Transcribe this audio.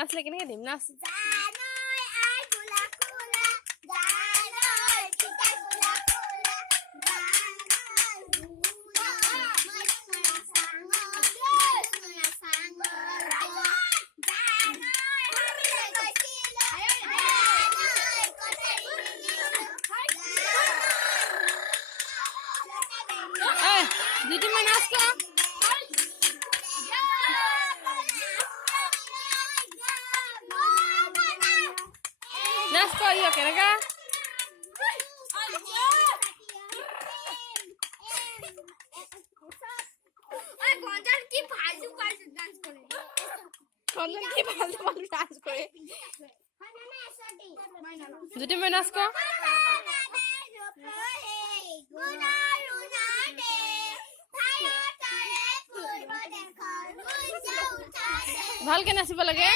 নাচলে কেনেকে দিম নাচ দুটি মান নাচ কর নাচ কর ইয়ে কেনেকা ডান্স করে দুটি মান নাচ কর ভালকে নাচিব লাগে